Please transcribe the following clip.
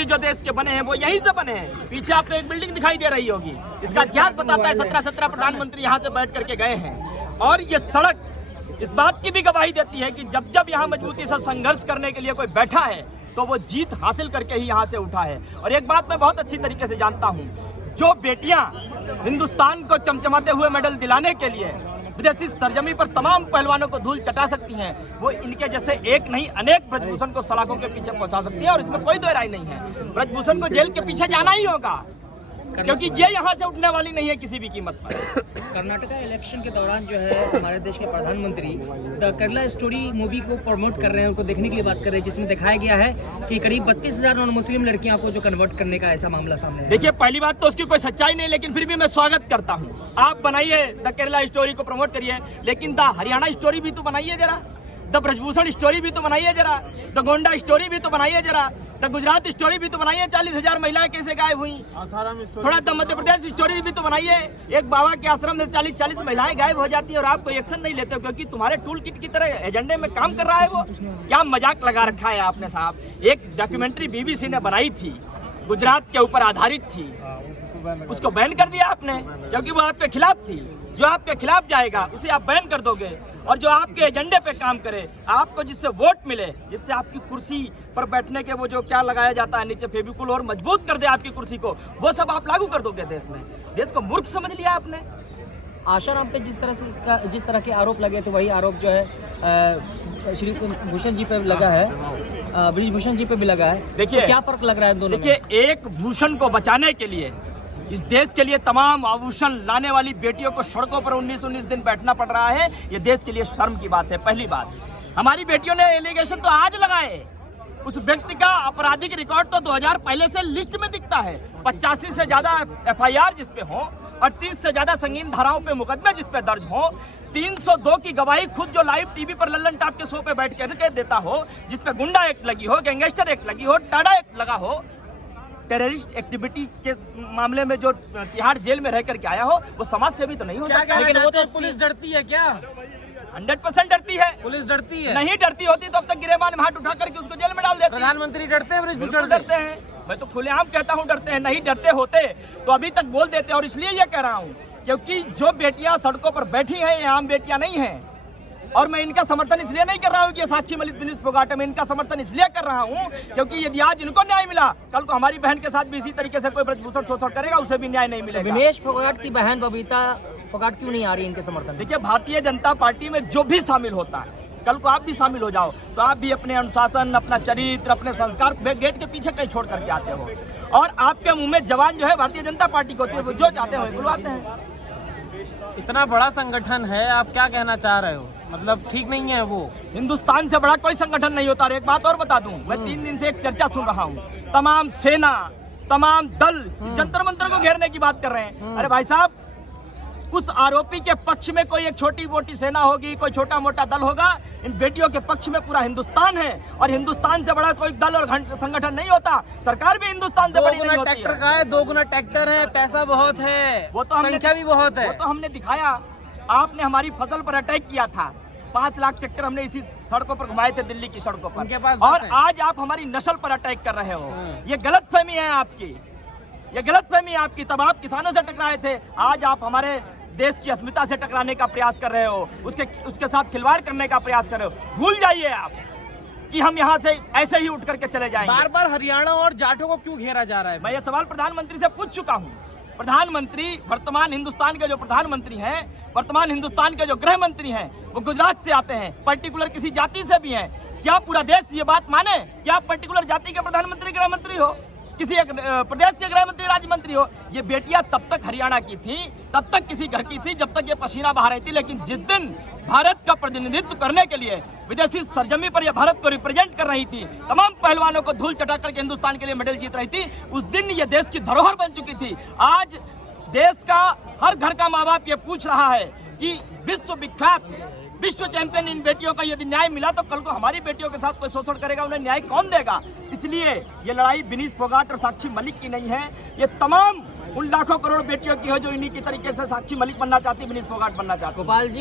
प्रधानमंत्री जो देश के बने हैं वो यहीं से बने हैं। पीछे आपको एक बिल्डिंग दिखाई दे रही होगी, इसका इतिहास बताता है 17 प्रधानमंत्री यहाँ से बैठ करके गए हैं। और ये सड़क इस बात की भी गवाही देती है कि जब जब यहाँ मजबूती से संघर्ष करने के लिए कोई बैठा है तो वो जीत हासिल करके ही यहाँ से उठा है। और एक बात मैं बहुत अच्छी तरीके से जानता हूँ, जो बेटियां हिंदुस्तान को चमचमाते हुए मेडल दिलाने के लिए विदेशी सरजमी पर तमाम पहलवानों को धूल चटा सकती हैं, वो इनके जैसे एक नहीं अनेक ब्रजभूषण को सलाखों के पीछे पहुंचा सकती है। और इसमें कोई दो राय नहीं है, ब्रजभूषण को जेल के पीछे जाना ही होगा, क्योंकि ये यहाँ से उठने वाली नहीं है किसी भी कीमत पर। कर्नाटका इलेक्शन के दौरान जो है हमारे देश के प्रधानमंत्री द केरला स्टोरी मूवी को प्रमोट कर रहे हैं, उनको देखने के लिए बात कर रहे हैं, जिसमें दिखाया गया है कि करीब 32,000 नॉन मुस्लिम लड़कियों को जो कन्वर्ट करने का ऐसा मामला सामने है। देखिए, पहली बात तो उसकी कोई सच्चाई नहीं, लेकिन फिर भी मैं स्वागत करता हूँ। आप बनाइए द केरला स्टोरी को प्रमोट करिए, लेकिन द हरियाणा स्टोरी भी तो बनाइए जरा, द ब्रजभूषण स्टोरी भी तो बनाइए जरा, द गोंडा स्टोरी भी तो बनाइए जरा, द गुजरात स्टोरी भी तो बनाइए, 40,000 महिलाएं कैसे गायब हुई। थोड़ा द मध्य प्रदेश स्टोरी भी तो बनाइए, एक बाबा के आश्रम में 40 महिलाएं गायब हो जाती है और आप कोई एक्शन नहीं लेते हो, क्योंकि तुम्हारे टूल किट की तरह एजेंडे में काम कर रहा है वो। क्या मजाक लगा रखा है आपने साहब। एक डॉक्यूमेंट्री बीबीसी ने बनाई थी, गुजरात के ऊपर आधारित थी, उसको बैन कर दिया आपने क्योंकि वो आपके खिलाफ थी। जो आपके खिलाफ जाएगा उसे आप बैन कर दोगे, और जो आपके एजेंडे पे काम करे, आपको जिससे वोट मिले, जिससे आपकी कुर्सी पर बैठने के वो जो क्या लगाया जाता है नीचे फेविकोल और मजबूत कर दे आपकी कुर्सी को, वो सब आप लागू कर दोगे देश में। देश को मूर्ख समझ लिया आपने। आशाराम पे जिस तरह के आरोप लगे थे, वही आरोप जो है श्री भूषण जी पे लगा है, ब्रिजभूषण जी पे भी लगा है। देखिए, तो क्या फर्क लग रहा है दोनों में? देखिए, एक भूषण को बचाने के लिए इस देश के लिए तमाम आभूषण लाने वाली बेटियों को सड़कों पर 19-19 दिन बैठना पड़ रहा है। ये देश के लिए शर्म की बात है। पहली बात, हमारी बेटियों ने एलिगेशन तो आज लगाए, उस व्यक्ति का आपराधिक रिकॉर्ड तो 2000 पहले से लिस्ट में दिखता है। 85 से ज्यादा FIR जिस पे हो और 30 से ज्यादा संगीन धाराओं पे मुकदमे जिस पे दर्ज हो, 302 की गवाही खुद जो लाइव टीवी पर लल्लन टाप के शो पे बैठ कर देता हो, जिसपे गुंडा एक्ट लगी हो, गैंगस्टर एक्ट लगी हो, टाडा एक्ट लगा हो, टेररिस्ट एक्टिविटी के मामले में जो तिहाड़ जेल में रह करके आया हो, वो समाज सेवी तो नहीं हो सकता। लेकिन वो तो पुलिस डरती है क्या? 100% डरती है। पुलिस डरती है? नहीं डरती होती तो अब तक गिरेबान में हाथ उठा करके उसको जेल में डाल देते। प्रधानमंत्री डरते हैं बिल्कुल डरते हैं, मैं तो खुलेआम कहता हूँ डरते हैं। नहीं डरते होते तो अभी तक बोल देते। और इसलिए ये कह रहा हूँ क्योंकि जो बेटियां सड़कों पर बैठी हैं, ये आम बेटियां नहीं हैं। और मैं इनका समर्थन इसलिए नहीं कर रहा हूँ कि साक्षी मलिक विनीत फोगाट, मैं इनका समर्थन इसलिए कर रहा हूँ क्योंकि यदि आज इनको न्याय मिला, कल को हमारी बहन के साथ भी इसी तरीके से कोई ब्रजभूषण शोषण करेगा, उसे भी न्याय नहीं मिलेगा। विनेश फोगाट की बहन बबीता फोगाट क्यों नहीं आ रही इनके समर्थन? देखिए, भारतीय जनता पार्टी में जो भी शामिल होता है, कल को आप भी शामिल हो जाओ तो आप भी अपने अनुशासन, अपना चरित्र, अपने संस्कार गेट के पीछे कहीं छोड़ करके आते हो। और आपके मुंह में जवान जो है भारतीय जनता पार्टी को होती है, वो जो चाहते हैं बुलवाते हैं। इतना बड़ा संगठन है, आप क्या कहना चाह रहे हो? मतलब ठीक नहीं है वो? हिंदुस्तान से बड़ा कोई संगठन नहीं होता। और एक बात और बता दूं, मैं 3 दिन से एक चर्चा सुन रहा हूं, तमाम सेना, तमाम दल जंतर मंतर को घेरने की बात कर रहे हैं। अरे भाई साहब, उस आरोपी के पक्ष में कोई एक छोटी मोटी सेना होगी, कोई छोटा मोटा दल होगा, इन बेटियों के पक्ष में पूरा हिंदुस्तान है। और हिंदुस्तान से बड़ा कोई दल और संगठन नहीं होता। सरकार भी हिंदुस्तान से बड़ी नहीं होती है। ट्रैक्टर का है, 2 गुना ट्रैक्टर है, पैसा बहुत है, वो तो संख्या भी बहुत है। वो तो हमने दिखाया। आपने हमारी फसल पर अटैक किया था, 5 लाख ट्रैक्टर हमने इसी सड़कों पर घुमाए थे, दिल्ली की सड़कों पर। उनके पास और आज आप हमारी नस्ल पर अटैक कर रहे हो। ये गलतफहमी है आपकी, ये गलतफहमी है आपकी। तब आप किसानों से टकराए थे, आज आप हमारे देश की अस्मिता से टकराने का प्रयास कर रहे हो, उसके साथ खिलवाड़ करने का प्रयास कर रहे हो। भूल जाइए आप कि हम यहाँ से ऐसे ही उठ करके चले जाएंगे। बार बार हरियाणा और जाटों को क्यों घेरा जा रहा है? मैं ये सवाल प्रधानमंत्री से पूछ चुका हूँ। प्रधानमंत्री, वर्तमान हिंदुस्तान के जो प्रधानमंत्री हैं, वर्तमान हिंदुस्तान के जो गृह मंत्री हैं, वो गुजरात से आते हैं, पर्टिकुलर किसी जाति से भी हैं। क्या पूरा देश ये बात माने कि आप पर्टिकुलर जाति के प्रधानमंत्री गृह मंत्री हो, किसी एक प्रदेश के गृह मंत्री राज्य मंत्री हो? ये बेटियां तब तक हरियाणा की थी, तब तक किसी घर की थी, जब तक ये पसीना बहा रही थी। लेकिन जिस दिन भारत का प्रतिनिधित्व करने के लिए विदेशी सरजमी पर ये भारत को रिप्रेजेंट कर रही थी, तमाम पहलवानों को धूल चटा करके हिंदुस्तान के लिए मेडल जीत रही थी, उस दिन ये देश की धरोहर बन चुकी थी। आज देश का हर घर का माँ बाप ये पूछ रहा है कि विश्व विख्यात, विश्व चैंपियन इन बेटियों का यदि न्याय मिला तो कल को हमारी बेटियों के साथ कोई शोषण करेगा, उन्हें न्याय कौन देगा? इसलिए ये लड़ाई विनीत फोगाट और साक्षी मलिक की नहीं है, ये तमाम उन लाखों करोड़ बेटियों की है जो इन्हीं की तरीके से साक्षी मलिक बनना चाहती, विनीत फोगाट बनना चाहती। गोपाल जी,